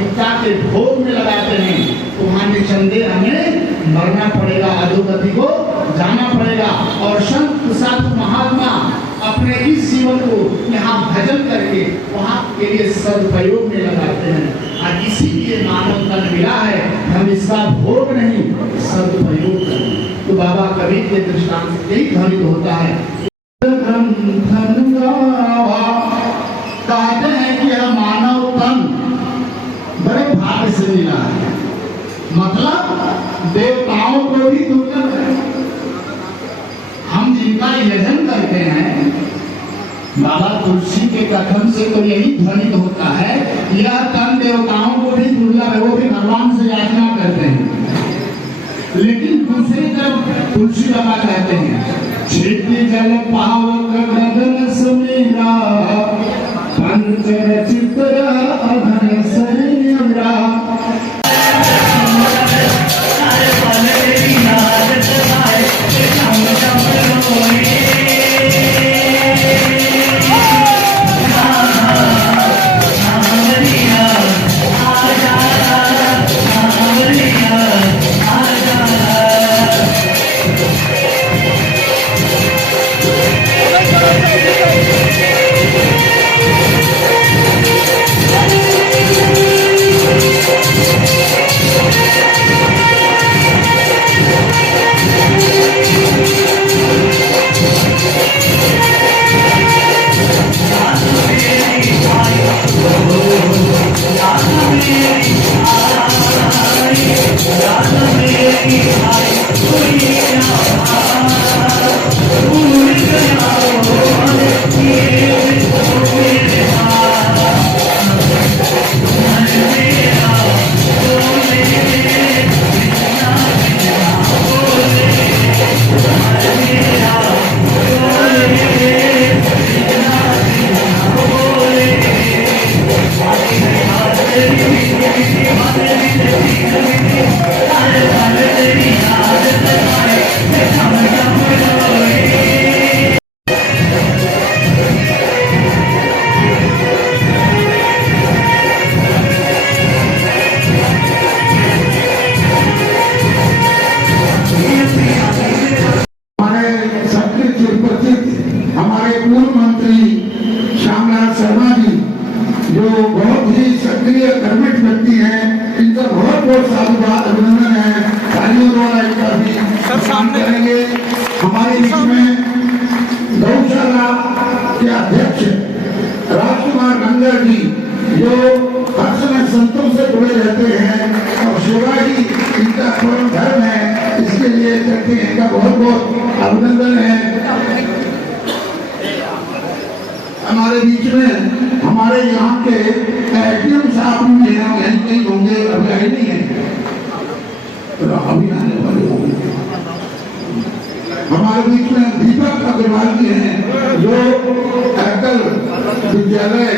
भिक्षा के भोग में लगाते हैं तो वहां निसंदेह हमें मरना पड़ेगा, अधोगति को जाना पड़ेगा। और संत साधु महात्मा अपने इस जीवन को यहाँ भजन करके वहां के लिए सदुपयोग में लगाते हैं और इसीलिए मानव तन मिला है। हम इसका भोग नहीं सदुपयोग करें। तो बाबा कबीर के दृष्टांत यही ध्वनित होता है। कहते हैं कि यह मानव तन बड़े भाग्य से मिला है, मतलब देवताओं को भी दुर्लभ है। हम जिनका यजन करते हैं बाबा तुलसी के कथन से तो यही ध्वनित होता है, यह तन देवताओं को भी दुर्लभ है, वो भी भगवान से याचना करते हैं। लेकिन दूसरी तरफ तुलसी बाबा कहते हैं क्षिति जल पावक गगन समीरा पंचर चित्रा अघन सरीरा। हमारे बीच में गौशाला के अध्यक्ष राजकुमार गंगर जी जो हर समय संतों से जुड़े रहते हैं और सेवा ही इनका परम धर्म है, इसके लिए करते हैं, इनका बहुत बहुत अभिनंदन है। हमारे बीच में हमारे यहाँ के एसडीएम साहब भी कहीं होंगे, अभी आए नहीं है, अभी आने वाले होंगे। हमारे बीच में दीपक अग्रवाल जी हैं जो एकल विद्यालय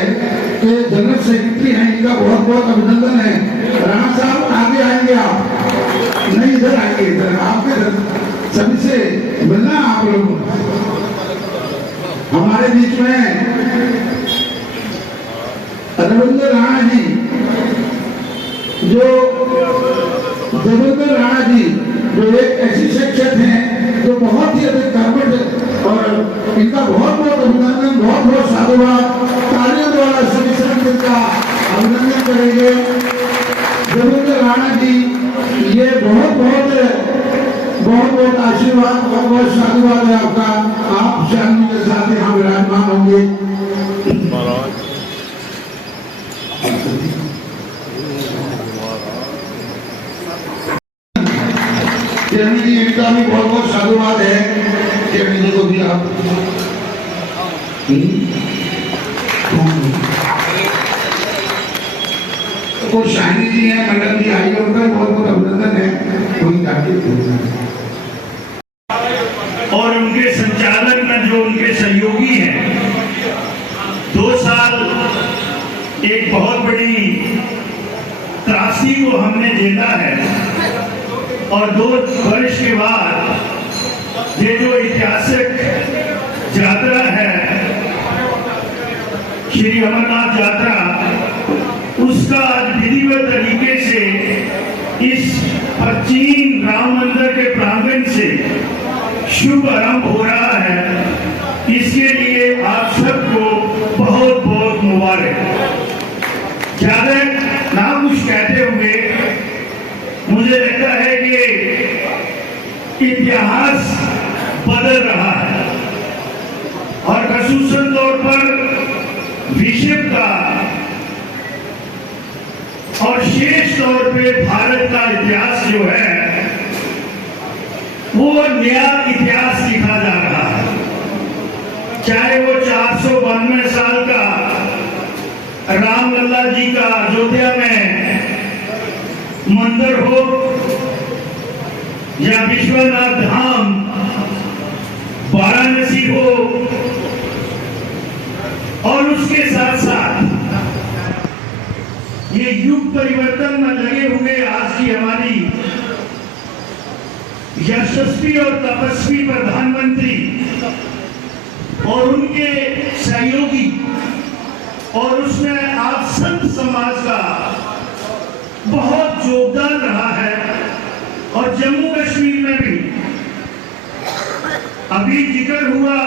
के जनरल सेक्रेटरी हैं, इनका बहुत बहुत अभिनंदन है। राणा साहब आगे आएंगे, आप नहीं इधर आएंगे, इधर आपके सभी से मिलना आप लोगों। हमारे बीच में रविंद्र राणा जी देवेंद्र राणा जी जो एक ऐसी शिक्षक हैं जो बहुत ही अधिक कर्मठ, और इनका बहुत बहुत अभिनंदन, बहुत बहुत साधुवाद, तालियों द्वारा सभी संगठन का अभिनंदन करेंगे। देवेंद्र राणा जी ये बहुत बहुत आशीर्वाद, बहुत बहुत साधुवाद है आपका। आप शांति के साथ यहाँ विराजमान होंगे। चेयरमैन जी इनका भी बहुत बहुत साधुवाद है। चेयरमैन जी को भी आप तो शाहिनी जी हैं, मैडम जी आई, उनका बहुत बहुत अभिनंदन है। कोई और उनके संचालन में जो उनके सहयोगी हैं, 2 साल एक बहुत बड़ी त्रासदी को हमने झेला है, और 2 वर्ष के बाद ये जो ऐतिहासिक यात्रा है श्री अमरनाथ यात्रा, उसका आज विधिवत तरीके से इस प्राचीन राम मंदिर के प्रांगण से शुभ आरंभ हो रहा है। इसके लिए आप सबको बहुत बहुत मुबारक। ज्यादा ना कुछ कहते हुए मुझे लगता है कि इतिहास बदल रहा है और खसूसन तौर पर विश्व का और शेष तौर पे भारत का इतिहास जो है वो नया इतिहास लिखा जा रहा है। चाहे वो 492 साल का रामलला जी का अयोध्या में मंदिर हो या विश्वनाथ धाम वाराणसी हो, और उसके साथ साथ ये युग परिवर्तन में लगे हुए आज की हमारी यशस्वी और तपस्वी प्रधानमंत्री और उनके सहयोगी और उसमें आप संत समाज का बहुत योगदान रहा है। और जम्मू कश्मीर में भी अभी जिक्र हुआ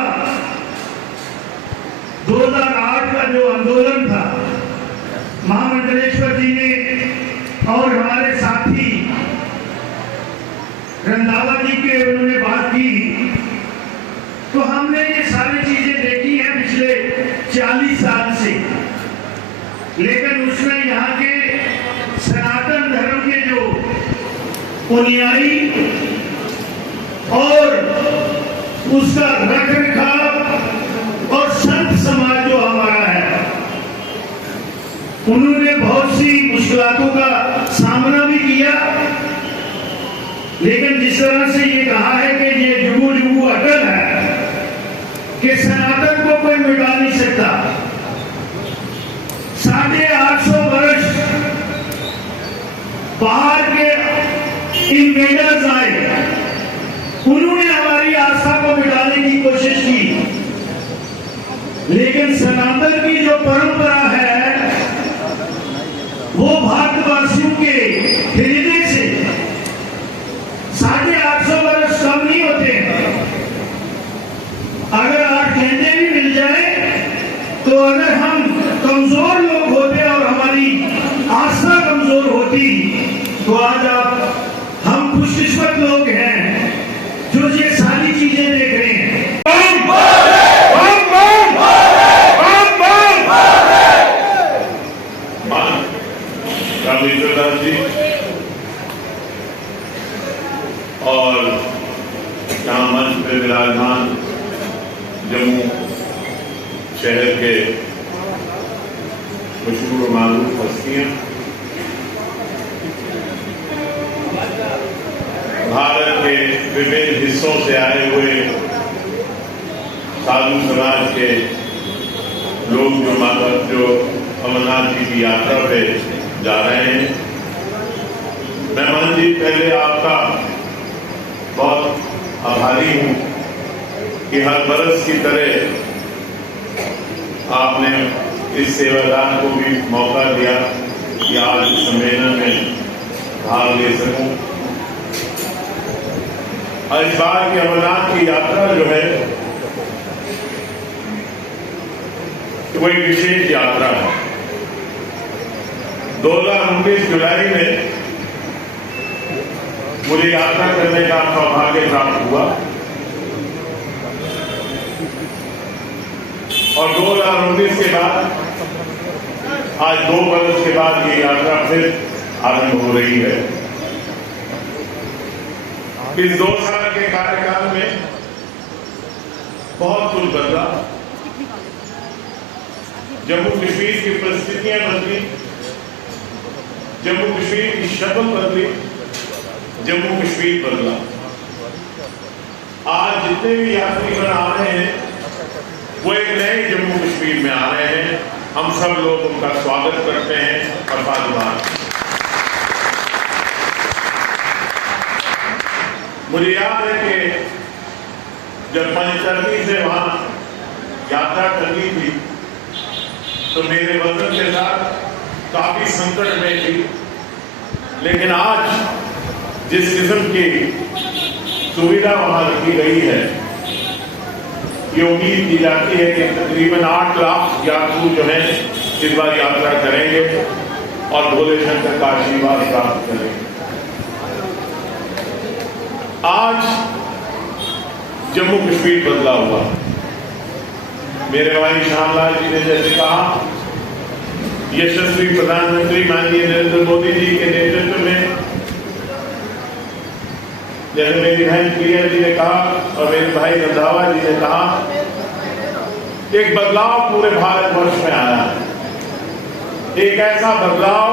2008 का जो आंदोलन था, महामंडलेश्वर जी ने और हमारे साथी रंधावा जी के उन्होंने बात की, तो हमने ये सारी चीजें देखी हैं पिछले 40 साल से। लेकिन उसमें यहाँ के सनातन धर्म के जो अनुयायी और उसका रख रखाव और संत समाज जो हमारा है, उन्होंने बहुत सी मुश्किलों का सामना भी किया। लेकिन जिस तरह से ये कहा है कि ये जुगू जुगू अटल है कि सनातन को कोई मिटा नहीं सकता। 850 वर्ष बाहर के इन्वेडर्स आए, उन्होंने हमारी आस्था को मिटाने की कोशिश की, लेकिन सनातन की जो परंपरा है वो भारतवासियों के हृदय से 850 वर्ष कम नहीं होते। अगर 8 घंटे भी मिल जाए तो अगर हम कमजोर लोग होते और हमारी आस्था कमजोर होती तो आज हम खुशकिस्मत लोग हैं जो ये सारी चीजें देख रहे हैं। रामेश्वर जी और यहाँ मंच पे विराजमान जम्मू शहर के मशहूर मारूफ हस्तियां, भारत के विभिन्न हिस्सों से आए हुए साधु समाज के लोग जो अमरनाथ जी की यात्रा पे जा रहे हैं। मेहमान जी, पहले आपका बहुत आभारी हूं कि हर बरस की तरह आपने इस सेवादान को भी मौका दिया कि आज सम्मेलन में भाग ले सकूं। और इस बार की अमरनाथ की यात्रा जो है वो एक विशेष यात्रा है। 2019 जुलाई में मुझे यात्रा करने का सौभाग्य प्राप्त हुआ और 2019 के बाद आज 2 वर्ष के बाद ये यात्रा फिर आरंभ हो रही है। इस 2 साल के कार्यकाल में बहुत कुछ बदला। जम्मू कश्मीर की परिस्थितियां बदली, जम्मू कश्मीर की शक्ल बदली, जम्मू कश्मीर बदला। आज जितने भी यात्रीगण आ रहे हैं वो एक नए जम्मू कश्मीर में आ रहे हैं। हम सब लोग उनका स्वागत करते हैं और साधुवाद। मुझे याद है कि जब पंचतरणी से वहां यात्रा करनी थी तो मेरे वजन के साथ काफी संकट में थी, लेकिन आज जिस किस्म की सुविधा वहां रखी गई है, ये उम्मीद की जाती है कि तकरीबन 8 लाख यात्री जो है इस बार यात्रा करेंगे और भोले शंकर का आशीर्वाद प्राप्त करेंगे। आज जम्मू कश्मीर बदला हुआ। मेरे भाई श्यामलाल जी ने जैसे कहा, यशस्वी प्रधानमंत्री माननीय नरेंद्र मोदी जी के नेतृत्व में, जैसे मेरी बहन प्रिया जी ने कहा और मेरे भाई रंधावा जी ने कहा, एक बदलाव पूरे भारतवर्ष में आया है। एक ऐसा बदलाव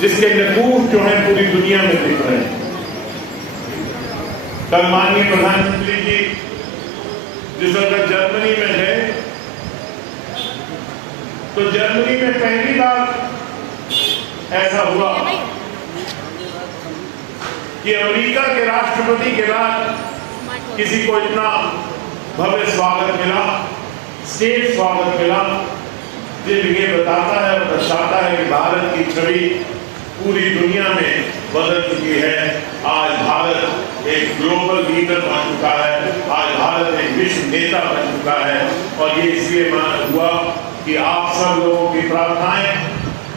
जिसके नतीजे जो है पूरी दुनिया में दिख रहे हैं। कल माननीय प्रधानमंत्री जी जिस वक्त जर्मनी में गए, तो जर्मनी में पहली बार ऐसा हुआ कि अमेरिका के राष्ट्रपति के बाद किसी को इतना भव्य स्वागत मिला, स्टेज स्वागत मिला, जो ये बताता है और दर्शाता है कि भारत की छवि पूरी दुनिया में बदल चुकी है। आज भारत एक ग्लोबल लीडर बन चुका है, आज भारत एक विश्व नेता बन चुका है, और ये इसलिए हुआ कि आप सब लोगों की प्रार्थनाएं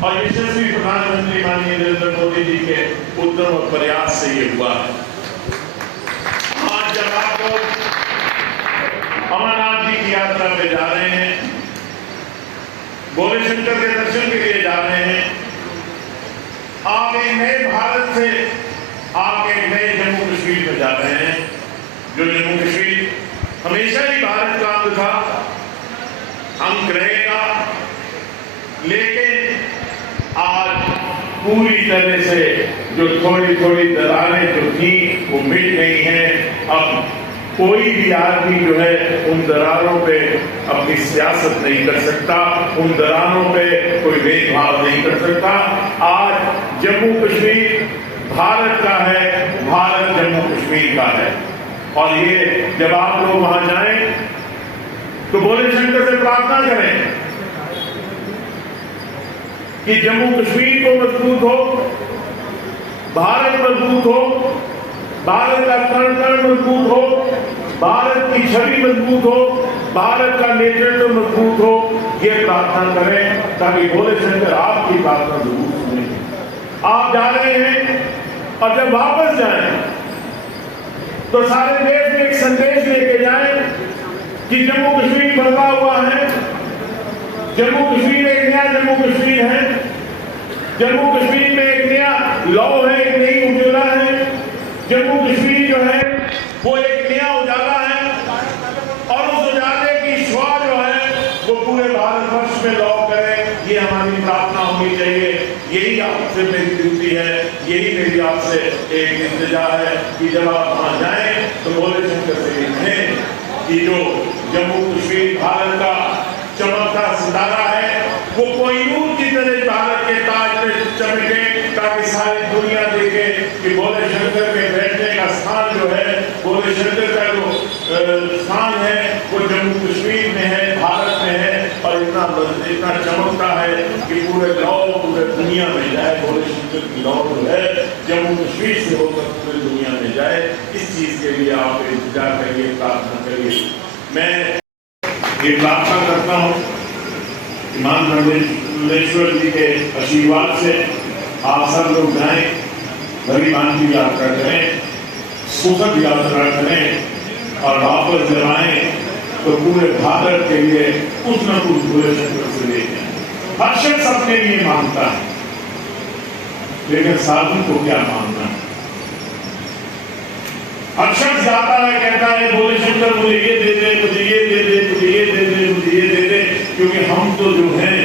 और यशस्वी प्रधानमंत्री माननीय नरेंद्र मोदी जी के उद्यम और प्रयास से ये हुआ है। आज जब आप लोग अमरनाथ जी की यात्रा पे जा रहे हैं, भोले शंकर के दर्शन के लिए जा रहे हैं, आप एक नए भारत से आप एक नए जम्मू कश्मीर में जा रहे हैं। जो जम्मू कश्मीर हमेशा ही भारत का अंग था, अंग रहेगा, लेकिन आज पूरी तरह से जो थोड़ी थोड़ी दरारें जो थी वो मिट गई हैं। अब कोई भी आदमी जो है उन दरारों पे अपनी सियासत नहीं कर सकता, उन दरारों पे कोई भेदभाव नहीं कर सकता। आज जम्मू कश्मीर भारत का है, भारत जम्मू कश्मीर का है, और ये जब आप लोग वहां जाएं तो भोले शंकर से प्रार्थना करें कि जम्मू कश्मीर को मजबूत हो, भारत मजबूत हो, भारत का कण कण मजबूत हो, भारत की छवि मजबूत हो, भारत का नेतृत्व मजबूत हो। ये प्रार्थना करें ताकि भोले शंकर आपकी प्रार्थना जरूर सुने। आप जा रहे हैं और जब वापस जाएं तो सारे देश में एक संदेश लेके जाएं कि जम्मू कश्मीर बदला हुआ है, जम्मू कश्मीर एक नया जम्मू कश्मीर है, जम्मू कश्मीर में एक नया लौ है, एक नई उजाला है, जम्मू कश्मीर जो है वो एक नया उजाला है, और उस उजाले की शुआ जो है वो पूरे भारतवर्ष में लौ करे। ये हमारी प्रार्थना होनी चाहिए। यही आपसे मेरी ड्यूटी है, यही मेरी आपसे एक इंतजा है कि जब आप वहां जाएं तो भोले शंकर से कहें कि जो जम्मू कश्मीर भारत का चमकता सितारा है वो कोहिनूर की तरह भारत के ताज पे चमके, ताकि सारी दुनिया देखे कि भोले शंकर के बैठने का स्थान जो है, भोले शंकर का जो स्थान है वो जम्मू कश्मीर में है, भारत में है, और इतना चमकता है कि पूरे लौ पूरे दुनिया में जाए। भोले शंकर की लौ जो है जम्मू कश्मीर से होकर पूरी दुनिया में जाए। इस चीज के लिए आप इंतजार करिए, प्रार्थना करिए। मैं ये प्रार्थना करता हूँ ईमान परमेश्वर जी के आशीर्वाद से आप सब लोग जाएं, गरीबान की यात्रा करें, सुखद यात्रा करें, और वापस जब आए तो पूरे भारत के लिए कुछ न कुछ भोले शंकर से लेकर। हर शख्स अपने लिए मांगता है, लेकिन साधु को क्या मांगना है? हर शख्स जाता है, कहता है भोले शंकर मुझे ये दे दे, मुझे ये दे दे, मुझे ये दे दे, मुझे ये दे दे, क्योंकि हम तो जो हैं,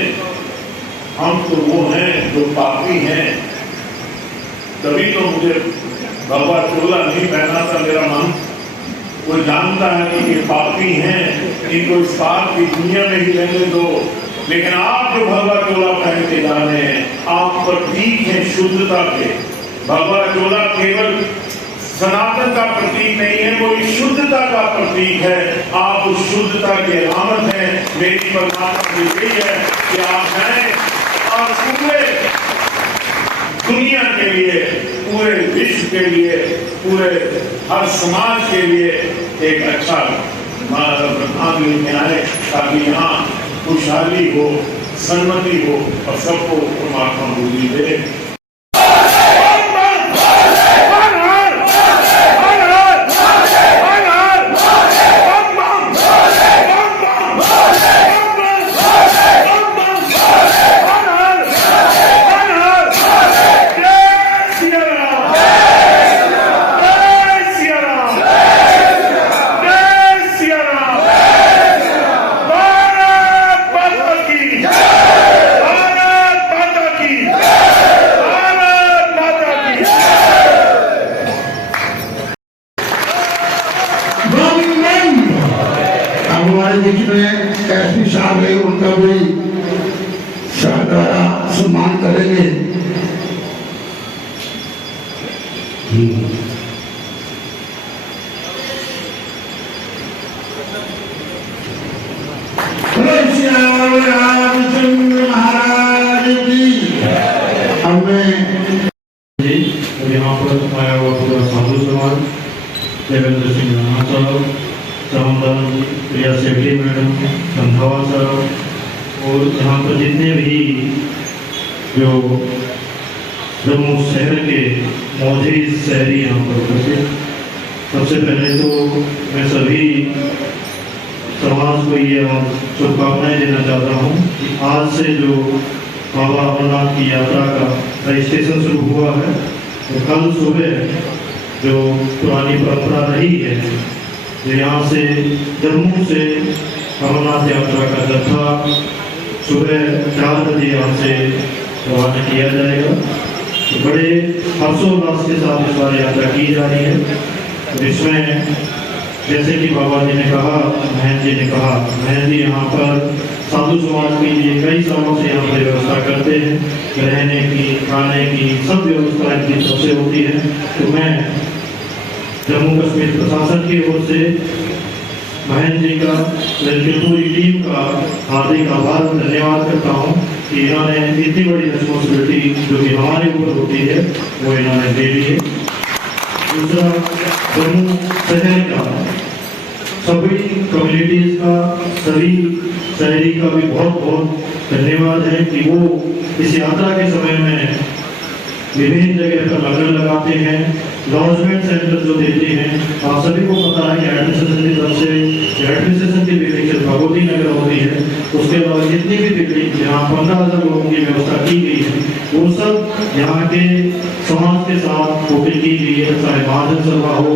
हम तो वो हैं जो पापी हैं। तभी तो मुझे भगवा चोला नहीं पहना था मेरा मन। वो जानता है कि ये पापी हैं, इनको इस पाप की दुनिया में ही रहने दो। लेकिन आप जो भगवा चोला पहन के जा रहे हैं, आप प्रतीक हैं शुद्धता के। भगवा चोला केवल सनातन का प्रतीक नहीं है, वो शुद्धता का प्रतीक है। आप उस शुद्धता की अलामत हैं। मेरी प्रार्थना यही है कि आप जाएं और पूरे दुनिया के लिए, पूरे विश्व के लिए, पूरे हर समाज के लिए एक अच्छा प्रधान लेके आए, ताकि यहाँ खुशहाली हो, सन्मति हो और सबको परमात्मा बुद्धि दे। हमारे बीच में एसपी साहब है, उनका भी द्वारा सम्मान करेंगे। रामचंद्र महाराज की। हमें यहाँ पर आया हुआ पूरा साधु समाज, देवेंद्र सिंह राणा साहब, चमनलाल जी, प्रिया सेठी मैडम, रंधावा साहब और यहाँ पर जितने भी जो जम्मू शहर के मौजूद शहरी यहाँ पर उपस्थित, सबसे पहले तो मैं सभी समाज को ये शुभकामनाएं देना चाहता हूँ कि आज से जो बाबा अमरनाथ की यात्रा का रजिस्ट्रेशन शुरू हुआ है, तो कल सुबह जो पुरानी परंपरा रही है, जो यहाँ से जम्मू से अमरनाथ यात्रा का जत्था सुबह 4 बजे यहाँ से रवाना किया जाएगा। तो बड़े हर्षोल्लास के साथ इस बार यात्रा की जा रही है, जिसमें जैसे कि बाबा जी ने कहा, महन जी ने कहा, महन जी यहाँ पर साधु समाज के लिए कई सालों से यहाँ पर व्यवस्था करते हैं, रहने की, खाने की सब व्यवस्था इनकी तरफ से होती है। तो मैं जम्मू कश्मीर प्रशासन की ओर से महन जी का, उनकी पूरी टीम का हार्दिक आभार और धन्यवाद करता हूँ कि इन्होंने इतनी बड़ी रिस्पॉन्सिबिलिटी जो कि हमारे ऊपर होती है वो इन्होंने ले ली है। दूसरा, जम्मू शहर का सभी कम्युनिटीज का, सभी शहरी का भी बहुत बहुत धन्यवाद है कि वो इस यात्रा के समय में विभिन्न जगह पर लंगर लगाते हैं, लॉजमेंट सेंटर जो देते हैं। आप सभी को पता है कि एडमिनिस्ट्रेशन की तरफ से एडमिनिस्ट्रेशन की बिल्डिंग भगवती नगर होती है, उसके अलावा जितनी भी बिल्डिंग यहाँ 15,000 लोगों की व्यवस्था की गई है, वो सब यहाँ के समाज के साथ कोशिश की गई है। चाहे महाजन सभा हो,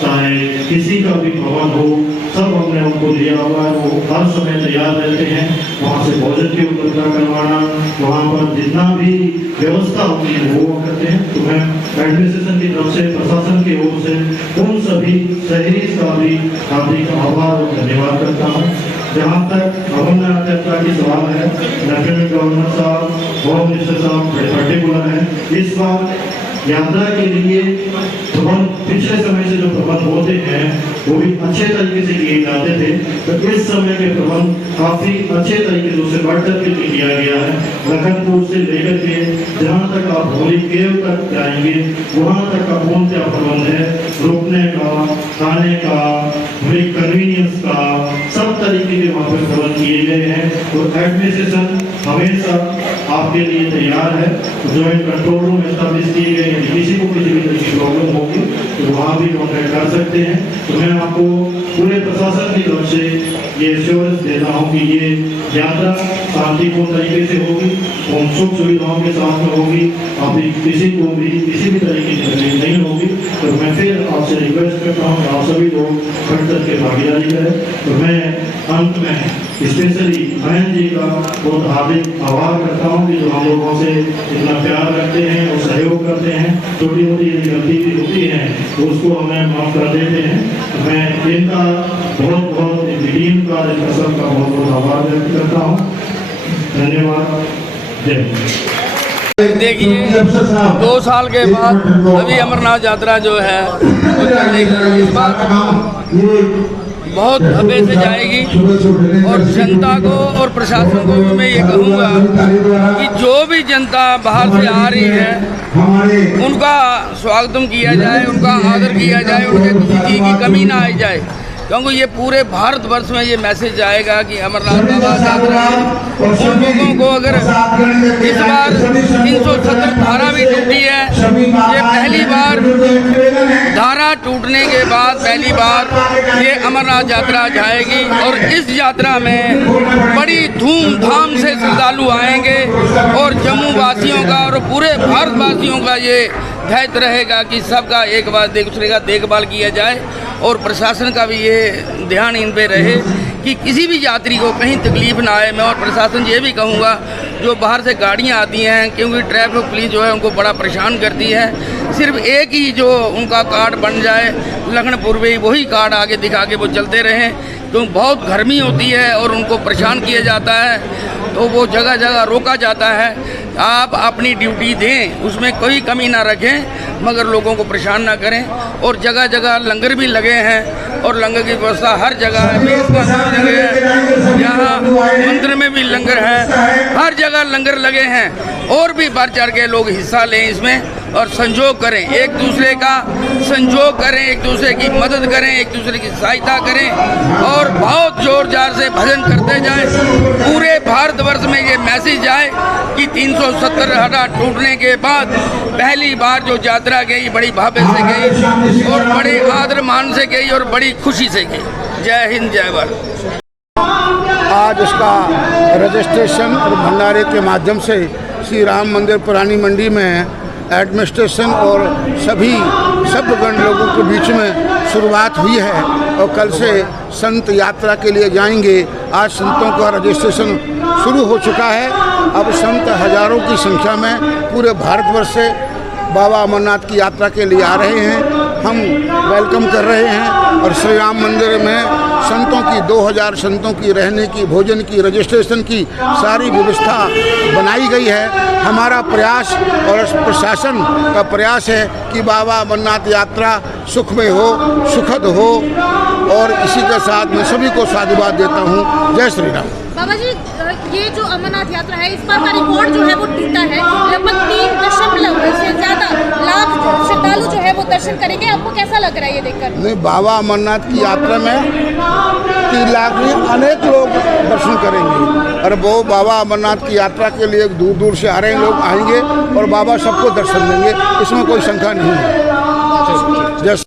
चाहे किसी का भी भवन हो, सब हमने उनको दिया हुआ है। वो हर समय तैयार रहते हैं वहाँ से भोजन की उपलब्धता करवाना, वहाँ पर जितना भी व्यवस्था होती है वो करते हैं। तो मैं एडमिनिस्ट्रेशन की तरफ से, प्रशासन की ओर से उन सभी शहरी का भी हार्दिक आभार और धन्यवाद करता हूँ। जहाँ तक अमरनाथ यात्रा की सवाल है, लेफ्टिनेंट गवर्नर साहब, होम मिनिस्टर साहब बड़े पर्टिकुलर हैं। इस बार यात्रा के लिए प्रबंध पिछले समय से जो प्रबंध होते हैं वो भी अच्छे तरीके से किए जाते थे, तो इस समय के प्रबंध काफी अच्छे तरीके से उसे बढ़ करके किया गया है। लखनपुर से लेकर के जहाँ तक आप होली केव तक जाएंगे वहाँ तक का पूर्णतः प्रबंध है, रुकने का, खाने का, कन्वीनियंस का, सब तरीके के वहाँ पर प्रबंध किए गए हैं। तो एडमिनिस्ट्रेशन हमेशा आपके लिए तैयार है। जॉइंट कंट्रोल रूम एस्टैब्लिश किए गए, यदि किसी को किसी भी तरह की प्रॉब्लम होगी तो वहाँ भी कॉन्टेक्ट कर सकते हैं। तो मैं आपको पूरे प्रशासन की तरफ से ये एश्योरेंस देता हूँ कि ये यात्रा शांतिपूर्ण तरीके से होगी, सुख सुविधाओं के साथ में होगी, अभी किसी को भी किसी भी तरीके की तकलीफ नहीं होगी। तो मैं फिर आपसे रिक्वेस्ट करता हूँ कि आप सभी लोग बढ़ करके भागीदारी करें। तो मैं अंत में स्पेशली महन जी का बहुत हार्दिक आभार करता हूँ कि जो हम लोगों से इतना प्यार रखते हैं और सहयोग करते हैं। छोटी मोटी यदि गलती भी होती है तो उसको हमें माफ कर देते हैं। तो मैं इनका बहुत बहुत टीम का, सबका बहुत बहुत आभार व्यक्त करता हूँ। धन्यवाद। जय। देखिए 2 साल के बाद अभी अमरनाथ यात्रा जो है बहुत भव्य से जाएगी। और जनता को और प्रशासन को भी मैं ये कहूँगा कि जो भी जनता बाहर से आ रही है उनका स्वागत किया जाए, उनका आदर किया जाए, उनके किसी चीज़ की कमी ना आई जाए, क्योंकि ये पूरे भारतवर्ष में ये मैसेज आएगा कि अमरनाथ बाबा यात्रा है। उन लोगों को अगर इस बार 370 धारा भी टूटी है, ये पहली बार धारा टूटने के बाद पहली बार ये अमरनाथ यात्रा जाएगी। और इस यात्रा में बड़ी धूमधाम से श्रद्धालु आएंगे और जम्मू वासियों का और पूरे भारतवासियों का ये दायित्व रहेगा कि सबका एक बार दूसरे का देखभाल किया जाए और प्रशासन का भी ये ध्यान इन पे रहे कि किसी भी यात्री को कहीं तकलीफ ना आए। मैं और प्रशासन ये भी कहूँगा, जो बाहर से गाड़ियाँ आती हैं, क्योंकि ट्रैफिक पुलिस जो है उनको बड़ा परेशान करती है, सिर्फ एक ही जो उनका कार्ड बन जाए लखनपुर में, वही कार्ड आगे दिखा के वो चलते रहें, क्योंकि बहुत गर्मी होती है और उनको परेशान किया जाता है, तो वो जगह जगह रोका जाता है। आप अपनी ड्यूटी दें, उसमें कोई कमी ना रखें, मगर लोगों को परेशान ना करें। और जगह जगह लंगर भी लगे हैं और लंगर की व्यवस्था हर जगह है, मेज़बान हर जगह है, यहाँ मंदिर में भी लंगर है, हर जगह लंगर लगे हैं। और भी बढ़ चढ़ के लोग हिस्सा लें इसमें और संजोग करें, एक दूसरे का संजोग करें, एक दूसरे की मदद करें, एक दूसरे की सहायता करें और बहुत जोर जार से भजन करते जाएं। पूरे भारतवर्ष में ये मैसेज जाए कि 370 धारा टूटने के बाद पहली बार जो यात्रा गई बड़ी भव्य से गई और बड़े आदर मान से गई और बड़ी खुशी से गई। जय हिंद, जय भारत। आज उसका रजिस्ट्रेशन और भंडारे के माध्यम से श्री राम मंदिर पुरानी मंडी में एडमिनिस्ट्रेशन और सभी सभ्यगण लोगों के बीच में शुरुआत हुई है और कल से संत यात्रा के लिए जाएंगे। आज संतों का रजिस्ट्रेशन शुरू हो चुका है। अब संत हजारों की संख्या में पूरे भारतवर्ष से बाबा अमरनाथ की यात्रा के लिए आ रहे हैं। हम वेलकम कर रहे हैं और श्री राम मंदिर में संतों की 2000 संतों की रहने की, भोजन की, रजिस्ट्रेशन की सारी व्यवस्था बनाई गई है। हमारा प्रयास और प्रशासन का प्रयास है कि बाबा अमरनाथ यात्रा सुखमय हो, सुखद हो और इसी के साथ मैं सभी को साधुवाद देता हूँ। जय श्री राम। बाबा जी, ये जो अमरनाथ यात्रा है, इस बार का रिकॉर्ड जो है वो टूटा है। लगभग 3.2 से ज़्यादा लाख श्रद्धालु जो है वो दर्शन करेंगे। आपको कैसा लग रहा है ये देखकर? नहीं, बाबा अमरनाथ की यात्रा में 3 लाख में अनेक लोग दर्शन करेंगे और वो बाबा अमरनाथ की यात्रा के लिए दूर दूर से आ रहे लोग आएंगे और बाबा सबको दर्शन देंगे, इसमें कोई शंका नहीं है। जैसे